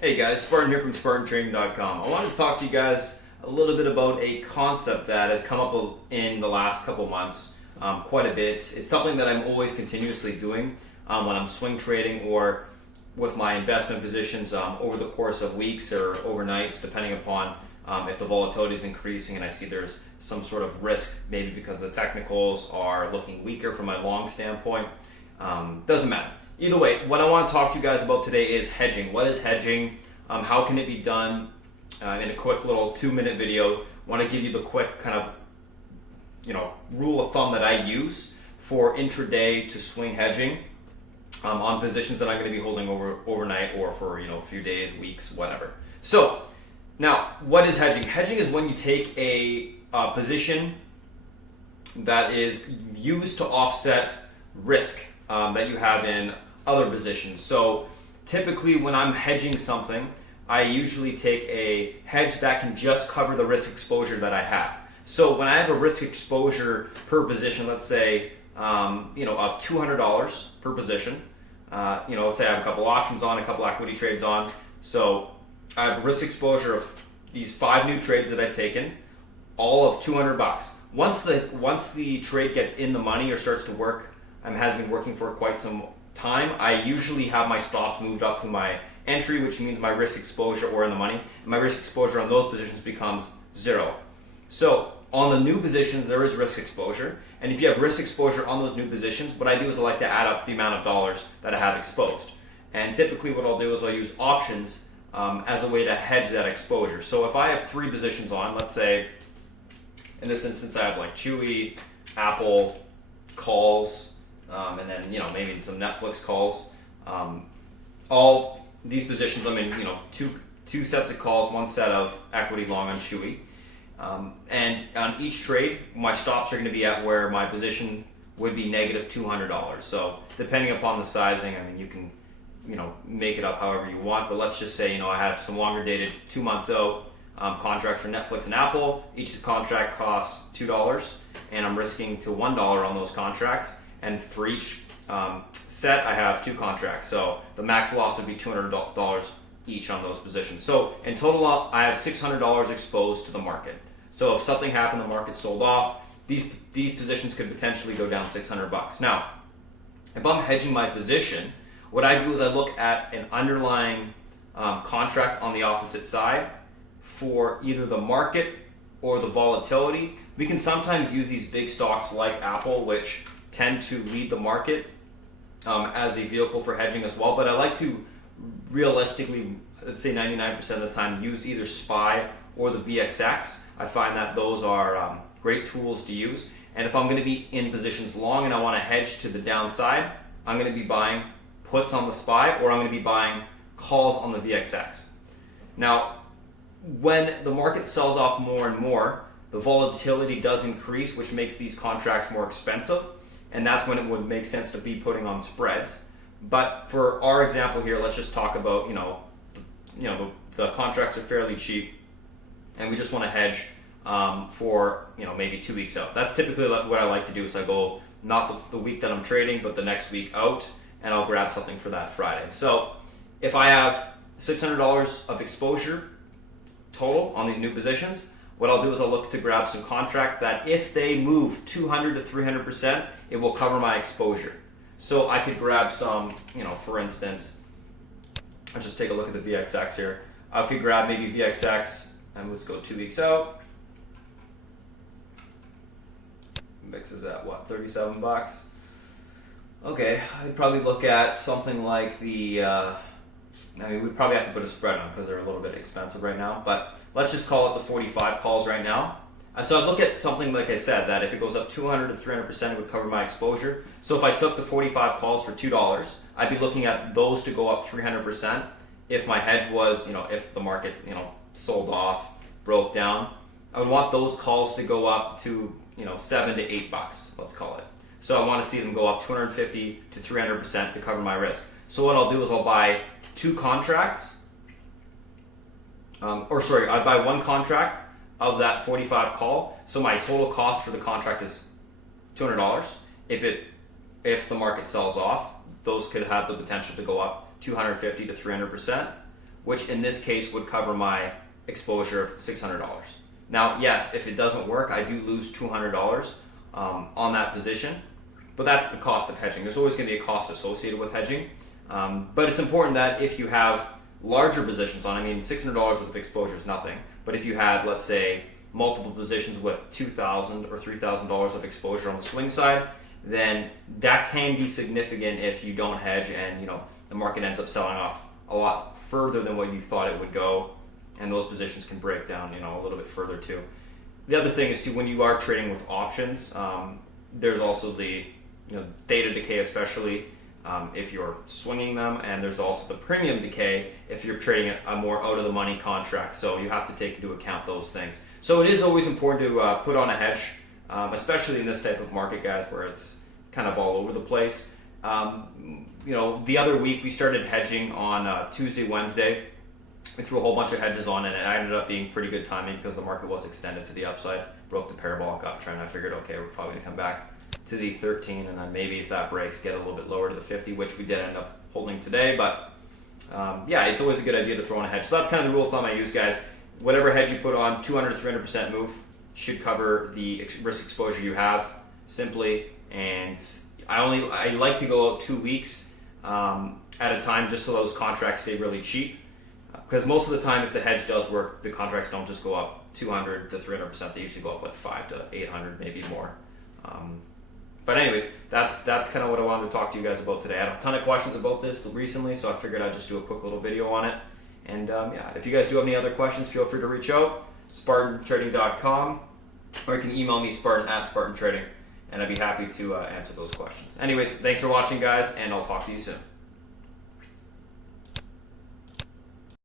Hey guys, Spartan here from SpartanTrading.com. I wanted to talk to you guys a little bit about a concept that has come up in the last couple months quite a bit. It's something that I'm always continuously doing when I'm swing trading or with my investment positions over the course of weeks or overnights, depending upon if the volatility is increasing and I see there's some sort of risk, maybe because the technicals are looking weaker from my long standpoint. Doesn't matter. Either way, what I want to talk to you guys about today is hedging. What is hedging? How can it be done? In a quick little 2-minute video, I want to give you the quick kind of rule of thumb that I use for intraday to swing hedging on positions that I'm going to be holding overnight or for a few days, weeks, whatever. So now, what is hedging? Hedging is when you take a position that is used to offset risk that you have in other positions. So typically when I'm hedging something, I usually take a hedge that can just cover the risk exposure that I have. So when I have a risk exposure per position, let's say of $200 per position, let's say I have a couple options on, a couple equity trades on. So I have a risk exposure of these 5 new trades that I've taken, all of $200. Once the trade gets in the money or starts to work, has been working for quite some time, I usually have my stops moved up to my entry, which means my risk exposure or in the money, and my risk exposure on those positions becomes 0. So on the new positions, there is risk exposure, and if you have risk exposure on those new positions, what I do is I like to add up the amount of dollars that I have exposed. And typically what I'll do is I'll use options as a way to hedge that exposure. So if I have 3 positions on, let's say in this instance I have like Chewy, Apple, calls, and then maybe some Netflix calls. All these positions, I'm in two sets of calls, 1 set of equity long on Chewy, and on each trade, my stops are going to be at where my position would be negative $200. So depending upon the sizing, you can make it up however you want. But let's just say I have some longer dated 2 months out contracts for Netflix and Apple. Each contract costs $2, and I'm risking to $1 on those contracts. And for each set, I have 2 contracts. So the max loss would be $200 each on those positions. So in total, I have $600 exposed to the market. So if something happened, the market sold off, these positions could potentially go down $600. Now, if I'm hedging my position, what I do is I look at an underlying contract on the opposite side for either the market or the volatility. We can sometimes use these big stocks like Apple, which tend to lead the market as a vehicle for hedging as well. But I like to realistically, let's say 99% of the time, use either SPY or the VXX. I find that those are great tools to use. And if I'm going to be in positions long and I want to hedge to the downside, I'm going to be buying puts on the SPY or I'm going to be buying calls on the VXX. Now, when the market sells off more and more, the volatility does increase, which makes these contracts more expensive. And that's when it would make sense to be putting on spreads. But for our example here, let's just talk about the contracts are fairly cheap, and we just want to hedge for maybe 2 weeks out. That's typically what I like to do. Is I go not the week that I'm trading, but the next week out, and I'll grab something for that Friday. So if I have $600 of exposure total on these new positions, what I'll do is I'll look to grab some contracts that if they move 200 to 300%, it will cover my exposure. So I could grab some, for instance, I'll just take a look at the VXX here. I could grab maybe VXX, and let's go 2 weeks out. VIX is at what, $37? Okay, I'd probably look at something like the, we'd probably have to put a spread on because they're a little bit expensive right now, but let's just call it the 45 calls right now. So I'd look at something like I said, that if it goes up 200 to 300%, it would cover my exposure. So if I took the 45 calls for $2, I'd be looking at those to go up 300%. If my hedge was, if the market, sold off, broke down, I would want those calls to go up to, $7 to $8, let's call it. So I want to see them go up 250 to 300% to cover my risk. So what I'll do is I'll buy 2 contracts, I buy 1 contract of that 45 call. So my total cost for the contract is $200. If the market sells off, those could have the potential to go up 250 to 300%. which in this case would cover my exposure of $600. Now, yes, if it doesn't work, I do lose $200 on that position, but that's the cost of hedging. There's always going to be a cost associated with hedging, but it's important that if you have larger positions on, I mean, $600 worth of exposure is nothing, but if you had, let's say, multiple positions with $2,000 or $3,000 of exposure on the swing side, then that can be significant if you don't hedge and, you know, the market ends up selling off a lot further than what you thought it would go, and those positions can break down, you know, a little bit further too. The other thing is too, when you are trading with options, there's also the, you know, theta decay, especially if you're swinging them, and there's also the premium decay if you're trading a more out of the money contract. So you have to take into account those things. So it is always important to put on a hedge, especially in this type of market, guys, where it's kind of all over the place. You know, the other week we started hedging on Tuesday, Wednesday. We threw a whole bunch of hedges on, and it ended up being pretty good timing because the market was extended to the upside, broke the parabolic uptrend. I figured, okay, we're probably gonna come back to the 13, and then maybe if that breaks, get a little bit lower to the 50, which we did end up holding today. But yeah, it's always a good idea to throw on a hedge. So that's kind of the rule of thumb I use, guys. Whatever hedge you put on, 200 to 300% move should cover the risk exposure you have simply. And I like to go out 2 weeks at a time, just so those contracts stay really cheap. Because most of the time, if the hedge does work, the contracts don't just go up 200 to 300%. They usually go up like 5 to 800, maybe more. But anyways, that's kind of what I wanted to talk to you guys about today. I had a ton of questions about this recently, so I figured I'd just do a quick little video on it. And yeah, if you guys do have any other questions, feel free to reach out, SpartanTrading.com, or you can email me, Spartan@SpartanTrading, and I'd be happy to answer those questions. Anyways, thanks for watching, guys, and I'll talk to you soon.